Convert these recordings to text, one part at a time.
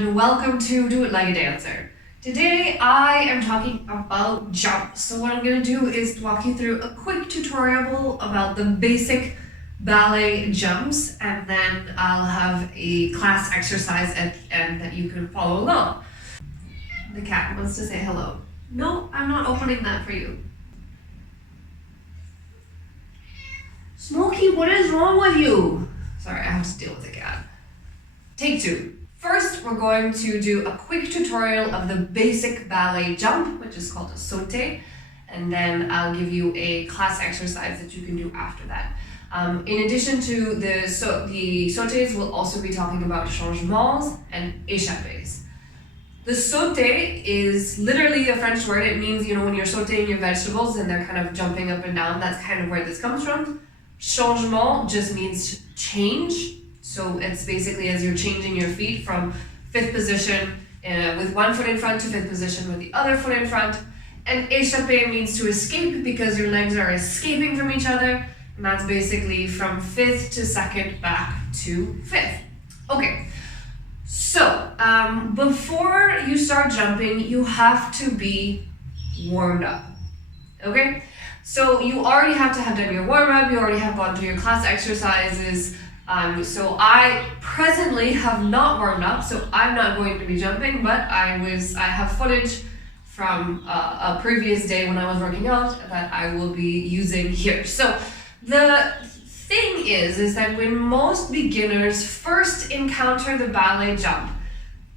and welcome to Do It Like a Dancer. Today I am talking about jumps. So what I'm going to do is walk you through a quick tutorial about the basic ballet jumps, and then I'll have a class exercise at the end that you can follow along. The cat wants to say hello. No, I'm not opening that for you. Smokey, what is wrong with you? Sorry, I have to deal with the cat. Take two. First, we're going to do a quick tutorial of the basic ballet jump, which is called a sauté, and then I'll give you a class exercise that you can do after that. In addition to the sautés, we'll also be talking about changements and échappés. The sauté is literally a French word. It means, when you're sautéing your vegetables and they're kind of jumping up and down, that's kind of where this comes from. Changement just means change. So it's basically as you're changing your feet from fifth position with one foot in front to fifth position with the other foot in front. And échappé means to escape because your legs are escaping from each other. And that's basically from fifth to second back to fifth. Okay, so before you start jumping, you have to be warmed up. Okay, so you already have to have done your warm up. You already have gone through your class exercises. So I presently have not warmed up, so I'm not going to be jumping, but I have footage from a previous day when I was working out that I will be using here. So the thing is that when most beginners first encounter the ballet jump,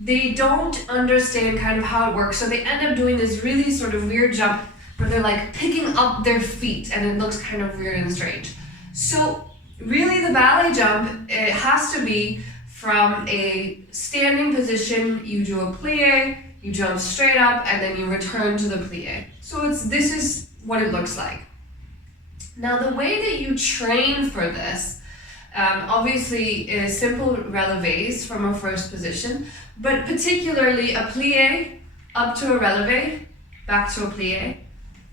they don't understand kind of how it works. So they end up doing this really sort of weird jump where they're like picking up their feet and it looks kind of weird and strange. So really, the ballet jump, it has to be from a standing position. You do a plie, you jump straight up, and then you return to the plie. So this is what it looks like. Now, the way that you train for this, obviously, is simple relevés from a first position, but particularly a plie up to a relevé, back to a plie,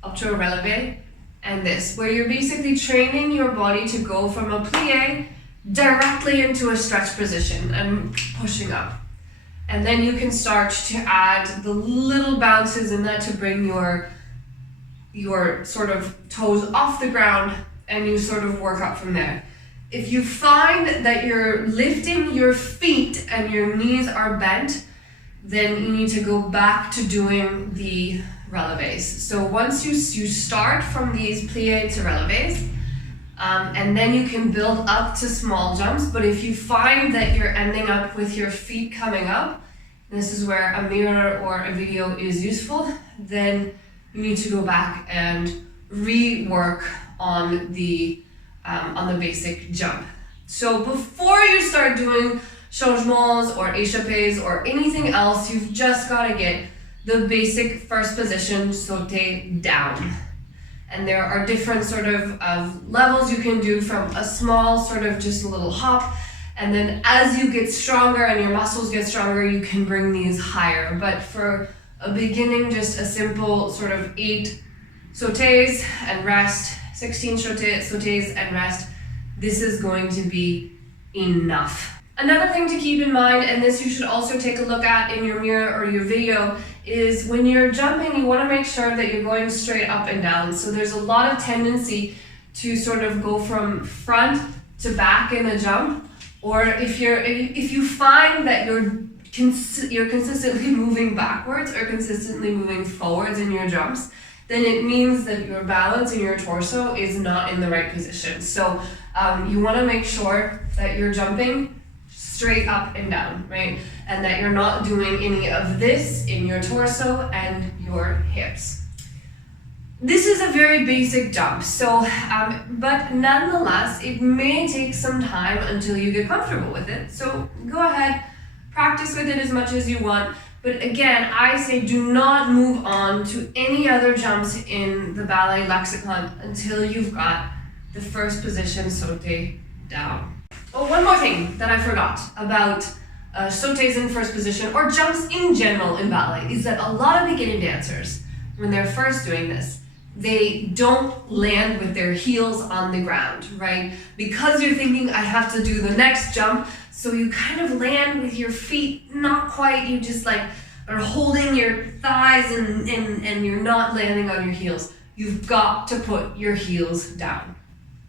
up to a relevé, and this, where you're basically training your body to go from a plie directly into a stretch position and pushing up. And then you can start to add the little bounces in that to bring your sort of toes off the ground, and you sort of work up from there. If you find that you're lifting your feet and your knees are bent, then you need to go back to doing the relevés. So once you start from these pliés to relevés, and then you can build up to small jumps. But if you find that you're ending up with your feet coming up, this is where a mirror or a video is useful, then you need to go back and rework on the basic jump. So before you start doing changements or échappés or anything else, you've just got to get the basic first position sauté down. And there are different sort of levels you can do, from a small sort of just a little hop, and then as you get stronger and your muscles get stronger, you can bring these higher. But for a beginning, just a simple sort of 8 sautés and rest, 16 sautés and rest, this is going to be enough. Another thing to keep in mind, and this you should also take a look at in your mirror or your video, is when you're jumping, you want to make sure that you're going straight up and down. So there's a lot of tendency to sort of go from front to back in a jump, or if you find that you're consistently moving backwards or consistently moving forwards in your jumps, then it means that your balance in your torso is not in the right position. So you want to make sure that you're jumping straight up and down, right? And that you're not doing any of this in your torso and your hips. This is a very basic jump, so but nonetheless, it may take some time until you get comfortable with it. So go ahead, practice with it as much as you want. But again, I say do not move on to any other jumps in the ballet lexicon until you've got the first position sauté down. Oh, one more thing that I forgot about sautés in first position, or jumps in general in ballet, is that a lot of beginning dancers, when they're first doing this, they don't land with their heels on the ground, right? Because you're thinking, I have to do the next jump So you kind of land with your feet, not quite, you just like are holding your thighs and you're not landing on your heels. You've got to put your heels down.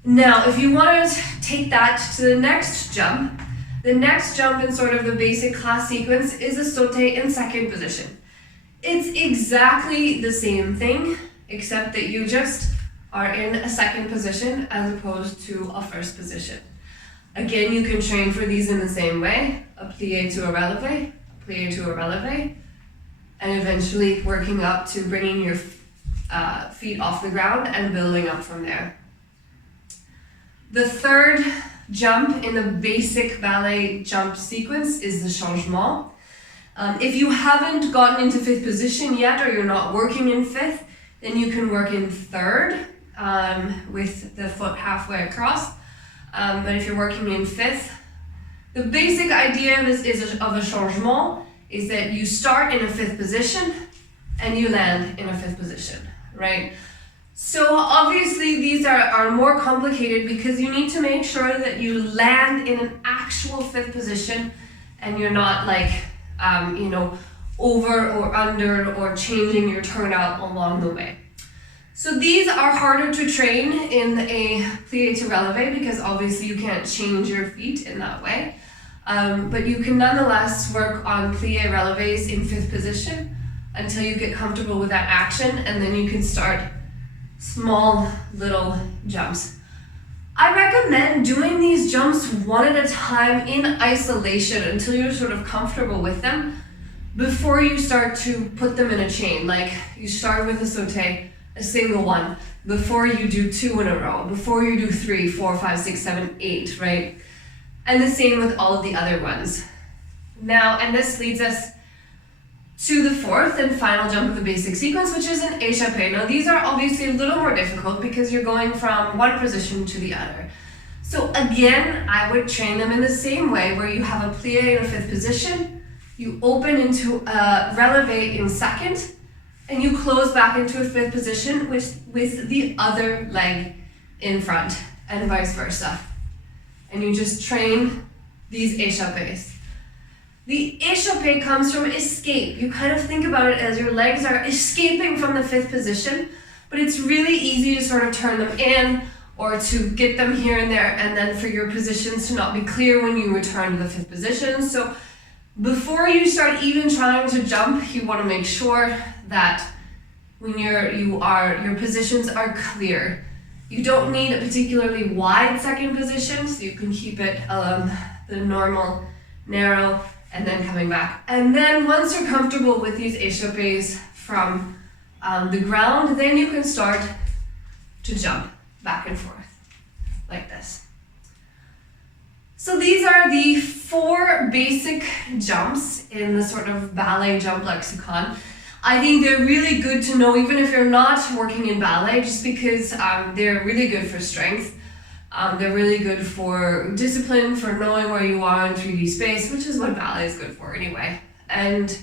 Now, if you want to take that to the next jump in sort of the basic class sequence is a sauté in second position. It's exactly the same thing, except that you just are in a second position as opposed to a first position. Again, you can train for these in the same way, a plié to a relevé, a plié to a relevé, and eventually working up to bringing your feet off the ground and building up from there. The third jump in the basic ballet jump sequence is the changement. If you haven't gotten into fifth position yet, or you're not working in fifth, then you can work in third with the foot halfway across. But if you're working in fifth, the basic idea of a changement is that you start in a fifth position and you land in a fifth position, right? So obviously these are more complicated because you need to make sure that you land in an actual fifth position and you're not like, over or under or changing your turnout along the way. So these are harder to train in a plié to relevé because obviously you can't change your feet in that way. But you can nonetheless work on plié relevés in fifth position until you get comfortable with that action, and then you can start small little jumps. I recommend doing these jumps one at a time in isolation until you're sort of comfortable with them before you start to put them in a chain. Like you start with a sauté, a single one, before you do 2 in a row, before you do 3, 4, 5, 6, 7, 8, right? And the same with all of the other ones. Now, and this leads us to the fourth and final jump of the basic sequence, which is an échappé. Now, these are obviously a little more difficult because you're going from one position to the other. So again, I would train them in the same way where you have a plié in a fifth position, you open into a relevé in second, and you close back into a fifth position with the other leg in front, and vice versa. And you just train these échappés. The échappé comes from escape. You kind of think about it as your legs are escaping from the fifth position, but it's really easy to sort of turn them in or to get them here and there, and then for your positions to not be clear when you return to the fifth position. So before you start even trying to jump, you want to make sure that when your positions are clear. You don't need a particularly wide second position, so you can keep it the normal, narrow, and then coming back. And then once you're comfortable with these échappés from the ground, then you can start to jump back and forth like this. So these are the 4 basic jumps in the sort of ballet jump lexicon. I think they're really good to know even if you're not working in ballet, just because they're really good for strength. They're really good for discipline, for knowing where you are in 3D space, which is what ballet is good for anyway. And so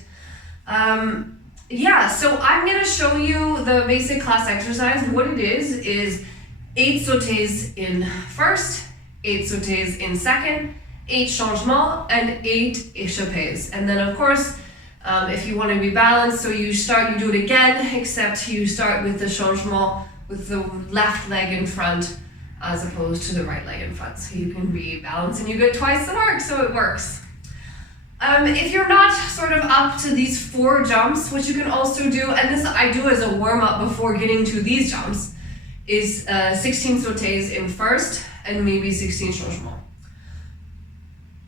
I'm going to show you the basic class exercise. What it is 8 sautés in first, 8 sautés in second, 8 changements, and 8 échappés. And then of course, if you want to be balanced, so you do it again, except you start with the changement with the left leg in front as opposed to the right leg in front. So you can be balanced and you get twice the mark, so it works. If you're not sort of up to these 4 jumps, what you can also do, and this I do as a warm-up before getting to these jumps, is 16 sautés in first and maybe 16 changements.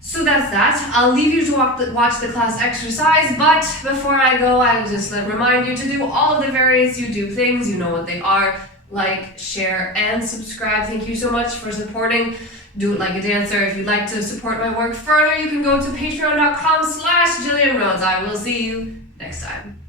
So that's that. I'll leave you to watch the class exercise, but before I go, I'll just remind you to do all of the various YouTube things. You know what they are. Like, share, and subscribe. Thank you so much for supporting Do It Like a Dancer. If you'd like to support my work further, you can go to patreon.com/Gillian Rhodes. I will see you next time.